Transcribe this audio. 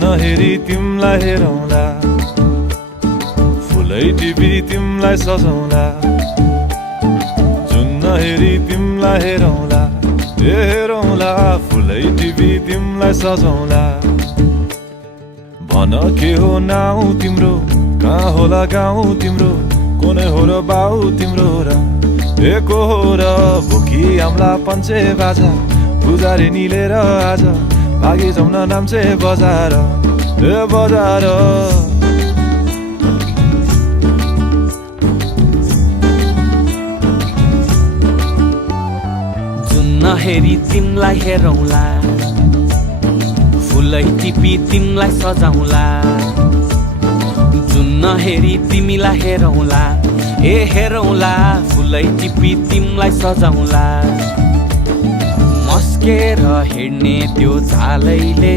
जुन हेरी तिमलाई हेरौँला, फुलै टिपी तिमलाई सजाउँला। जुन हेरी तिमलाई हेरौँला, हेरौँला, फुलै टिपी तिमलाई सजाउँला। भन के हो नाउँ तिम्रो, कहाँ होला गाउँ तिम्रो, कुनै हो र बाउ तिम्रो र को हो र भोकी आम्ला पञ्चे बाजा, पुजारी निलेर आज भागी जाउन नाम्चे बजार बजार। जुन हेरी तिमलाई हेरौँला, फुलै टिपी तिमलाई सजाउँला। जुन हेरी तिमीलाई हेरौँला, हेरौँला, फुलै टिपी तिमलाई सजाउँला। मस्केर हिँड्ने त्यो झालैले